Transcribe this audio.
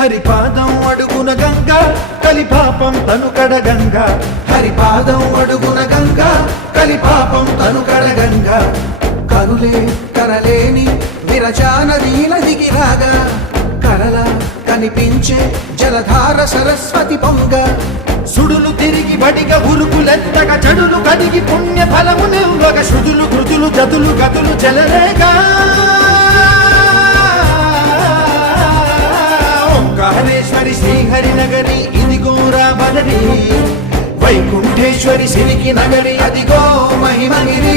హరిపాదం అడుగున గంగ కలిపాపం తనుకడ గంగ హరిపాదం అడుగున గంగ కలిపాపం తనుకడ గంగ కరులే కరలేని విరచానదీల దిగిరాగా కరల కనిపించే జలధార సరస్వతి పొంగ సుడులు తిరిగి బడిగ ఉరుకులెత్తగా చెడులు కడిగి పుణ్య ఫలము నివ్వగ శృతులు కృతులు జతులు గతులు చెలరేగా ఓంకారేశ్వరి శ్రీహరి నగరి ఇదిగోరా బదరి వైకుంఠేశ్వరి సిరికి నగరి అదిగో మహిమగిరి